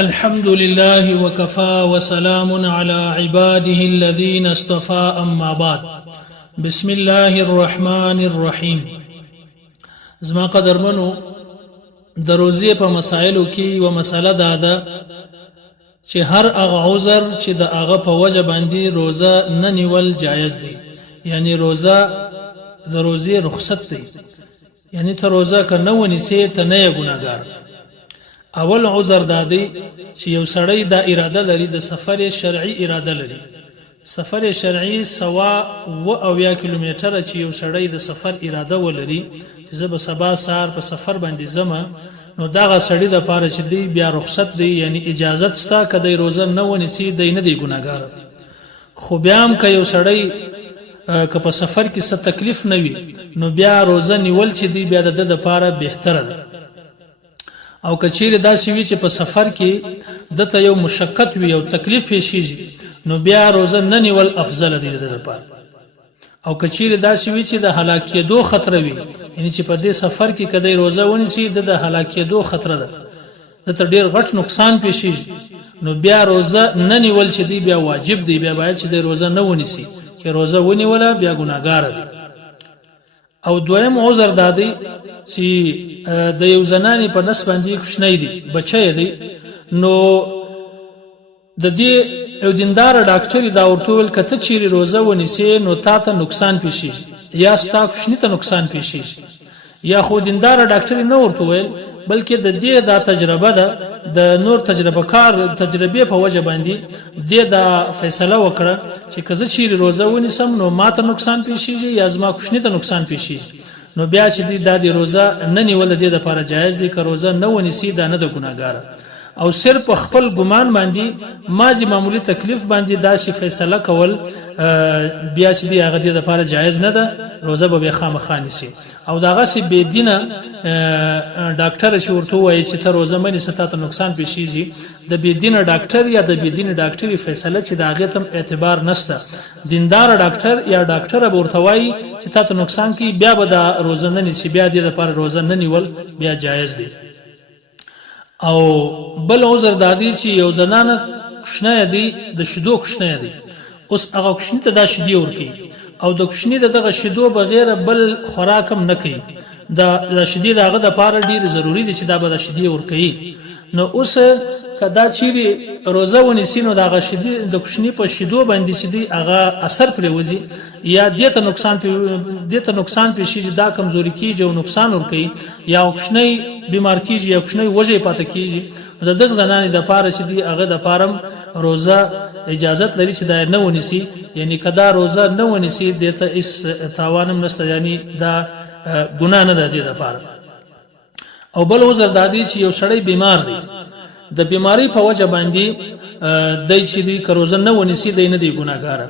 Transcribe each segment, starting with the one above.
الحمد لله وكفى وسلام على عباده الذين اصطفى أما بعد بسم الله الرحمن الرحيم. زما قدرمنو د روزي په مسائلو کې و مسله ده چې هر هغه عذر چې د هغه په وجه باندې روزه نه نیول جایز دی، یعنی روزه د روزي رخصت دی، یعنی ته روزه که نه ونیسې ته نه یې ګناهګار. اول عذر دا دی چې یو سړی دا اراده لري، د سفر شرعي اراده لري. سفر شرعي سوا و اویا کیلومتره چې یو سړی د سفر اراده ولري چې زه به سبا سهار په سفر باندې ځم، نو دغه سړی د پاره چې دی بیا رخصت دی، یعنی اجازت ستا کدی روزه نه ونیسي دی نه دی ګناهګار. خو بیا هم که یو سړی که په سفر کې څه تکلیف نه وي نو بیا روزه نیول چې دی بیا د پاره بهتره ده. او کچیر داسې وي چې په سفر کې دته یو مشقت وي او تکلیف یې شي نو بیا روزه نه نیول افضل دی د لپاره. او کچیر داسې وي چې د هلاکېدو خطر وي، یعنی چې په دې سفر کې کدی روزه ونیسي د هلاکېدو خطر ده، دته ډیر غټ نقصان پیښي، نو بیا روزه نه نیول چې دی بیا واجب دی، بیا باید چې د روزه نه ونیسي، چې روزه ونیوله بیا ګناهګار دی. او دویم عذر دادی چې د یو زنانی په نس باندې کوشنی دی، بچی دی، نو د دې یو دیندار ډاکټر دا ورته ویل کته چیرې روزه ونیسي نو تا ته نقصان پیښي یا ستا کوشنی ته نقصان پیښي، یا خو دیندار ډاکټر نه ورته ویل بلکې د دې دا تجربه ده، د نور تجربه کار تجربه په وجه باندې دې دا فیصله وکړه چې کزه چیرې روزه ونیسم نو ماته نقصان پیښي یا زما کوشنی ته نقصان پیښي، نو بیا چې د روزه نه نیول د لپاره جایز دي، که روزه نه ونیسي دا نه د ګناهګار. او صرف خپل ګمان باندې مازی معمولی تکلیف باندې دا شی فیصله کول بیا چې دی هغه د لپاره جایز نه ده، روزه به خامخا نیسي. او داغه سي بی دینه ډاکټر چې ورته وایي چې ته روزه مې نسته ته نقصان پیښیږي، د بی دینه ډاکټر یا د بی دینه ډاکټري فیصله چې داغه تم اعتبار نشته. دیندار ډاکټر یا ډاکټر ورته وایي چې ته نقصان کی بیا به دا روزه نه نیسي، بیا د لپاره روزه نه نیول بیا جایز دی. او بل عذر دادی چې یو زنانه کوشنه دی، د شیدو کوشنه دی، اوس هغه کوشنی ته دا شیدې ورکی او د کوشنی دغه شیدو بغیر بل خوراکم نه کوي، دا شیدې دغه د پاره ډیر ضروری دي چې دا به د شیدې ورکی. نو اوس کدا چیرې روزه ونیسي نو دغه شیدې د کوشنی په شیدو باندې چې دی هغه اثر پرې وځي یا دته نقصان پیښي، دا کمزوري کیږي او نقصان ورکي، یا کوشنی بیمار کیږي یا کوشنی وجه پاتې کیږي. د دغه زنانې د پاره چې دی هغه د پارم روزه اجازت لري چې دا نه ونیسي، یعنی کدا روزه نه ونیسي دته اس تاوانم نشته، یعنی دا ګناه نه ده د لپاره. او بل عذر دادی چې یو سړی بیمار دی، د بیماری په وجه باندې دای چې دی که روزه نه ونیسي دی نه دی ګناهګار.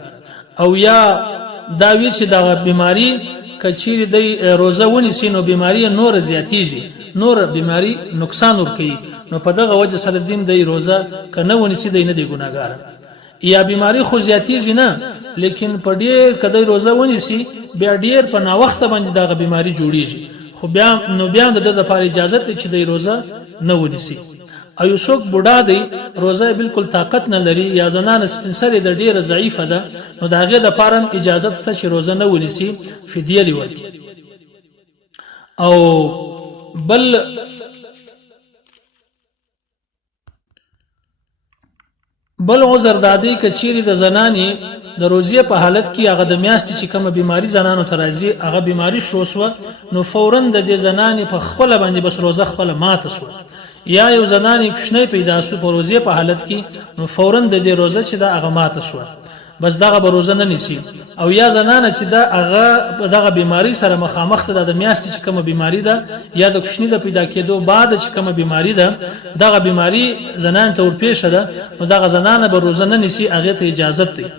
او یا دا وی چې دا بیماری کچیر دی روزه ونیسي نو بیماری نور زیاتیږي، نور بیماری نقصان ورکي، نو په دغه وجه سره دیم دی روزه کنه ونیسي دی نه دی ګناهګار. یا بیماری خو زیاتیږي نه، لیکن په ډیر کدی روزه ونیسي بیا ډیر په نا وخت باندې دغه بیماری جوړیږي، خو بیا د لپاره اجازه ته چې دی روزه نه ونیسي. او یو څوک بوډا دی روزه بالکل طاقت نه لري، یا زنان سپنسر د ډیره ضعیفه ده، نو داغه د لپاره اجازه ته چې روزه نه ونیسي فدیه دی ورکړي. او بل عذر دادی که چیرې د زنانې د روزي په حالت کې هغه د میاشتې چې کومه بیماری زنانو ته راځي هغه بیماری شو نو فوراً د دې زنانې په خپل باندې بس روزه خپل ماته شو، یا یو زنانې کوشنی پیدا شو په روزي په حالت کې نو فوراً د دې روزه چې دا هغه ماته شو بس دغه به روزه نه نیسي. او یا زنانه چې دا هغه دغه بیماری سره مخامخ ده، د میاشتې چې کومه بیماری ده یا د کوشنی د پیدا کېدو بعد چې کومه بیماری ده دغه بیماری زنان ته ورپېښه ده، نو دغه زنانه به روزه نه نیسي، هغه ته اجازه ده.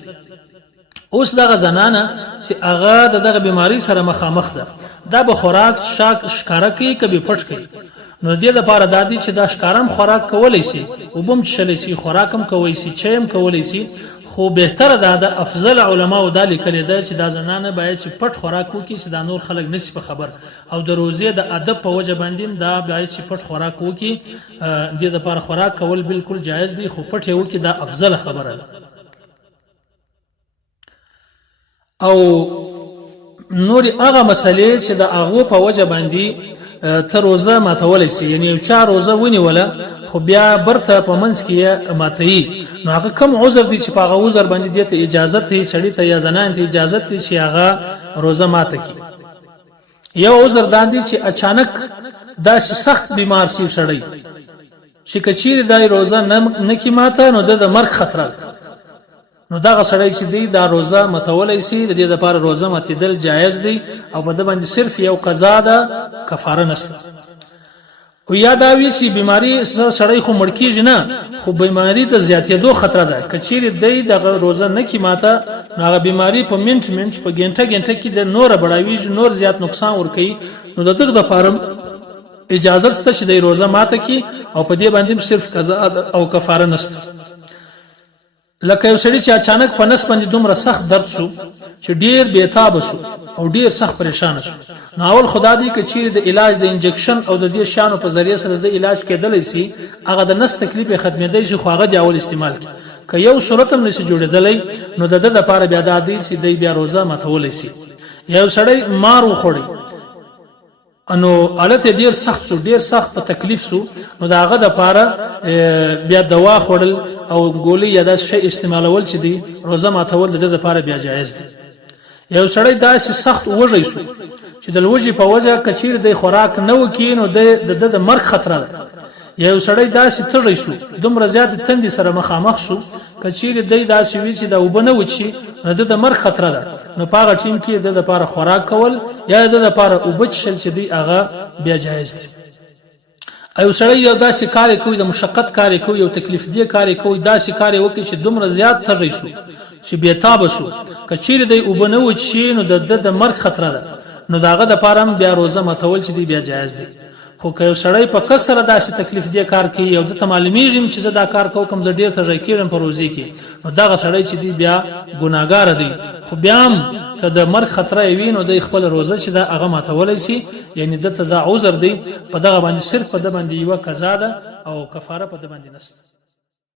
اوس دغه زنانه چې هغه دغه بیماری سره مخامخ ده، دا به خوراک ښکارا کوي کبي پټ کوي، نو دې لپاره دادی چې دا ښکارم خوراک کولای شي، وبم چلی شي، خوراکم کوي شي، چایم کولی شي، خو بهتره ده د افضل علماو دا لیکلي ده چې دا زنانه باید چې پټ خوراک وکړي چې دا نور خلک نشي په خبر او د روزې د ادب په وجه باندې دا باید چې پټ خوراک وکړي د دې لپاره خوراک کول بالکل جایز دي خو پټ یې وکړي دا افضل خبره ده او نور هغه مسلې چې د هغه په وجه باندې ته روزه ماتولی سي یعنی یو چا روزه ونیوله خو بیا برته په منځ کې ماتوي نو هغه کوم عذر دی چې په هغه عذر باندې دې ته اجازه ته سړی ته یا زنان ته اجازه ته چې هغه روزه ماته کی یو عذر داندي چې اچانک دا سخت بیمار شي سړی چې کچیر دای روزه نه کی ماته نو د مرګ خطر نو دا سړی چې دی دا روزه متولای سي د دې لپاره روزه ماتیدل جایز دی او په د باندې صرف یو قضا ده کفاره نشته او یاد اوي چې بیماری سړی خو مړ کیږي نه خو بیماری ته زیاتېدو خطر ده کچیر دی د روزه نه کی ماته نو هغه بیماری په منټ په ګنټه کې د نور بڑاوي نور زیات نقصان ور کوي نو د دغه لپاره اجازه ست چې د روزه ماته کی او په دې باندې صرف قضا او کفاره نشته لکه یو سړی چې اچانک په نس باندې دومره سخت درد شو چې ډیر بیتاب شو او ډیر سخت پریشان شو نو اول خدا دې کې چې د علاج د انجکشن او د دې شانو په ذریعہ سره د علاج کېدلی سي هغه د نس تکلیف ختمېدای شي خو هغه د اول استعمال کی که یو صورت هم نشي جوړېدلی نو د د لپاره بیا د دې سي د بیا روزه ماتولای سي یو سړی مار وخوړي انو حالت ډیر سخت په تکلیف سو نو دا هغه د لپاره بیا دوا خوړل او ګولې یا د شی استعمالول چې دی روزه ماتول د لپاره بیا جایز دی یو سړی داسې سخت وږی شو چې د لوږې په وجه کچیر د خوراک نه وکړي نو د مرګ خطر ده یو سړی داسې تږی شو دومره زیات تندې سره مخامخ شو کچیر د داسې وی چې د وبنه وچی نو د مرګ خطر ده نو په هغه ټیم کې د لپاره خوراک کول یا د لپاره وبچل چې دی هغه بیا جایز دی ایو سړی یو داسې کار کوي د مشقت کار کوي یو تکلیف دی کار کوي داسې کار وکړي چې دومره زیات تږی شو چې بیتاب شو کچیر دی وبنه وچی نو د مرګ خطر ده نو داغه د پاره بیا روزه متول چې دی بیا جایز دی خو که یو سړی په قصر داسې تکلیف دی کار کوي او د معلومیږي چې زه دا کار کوم زه ډیر ته ځکیرم په روزي کې نو داغه سړی چې دی بیا ګناګار دی خو بیا هم که د مرګ خطر وي نو د خپل روزه چې دا هغه ماتولای شي یعنی د ته دا عذر دی په دغه باندې صرف په د باندې یو قضا ده او کفاره په د باندې نشته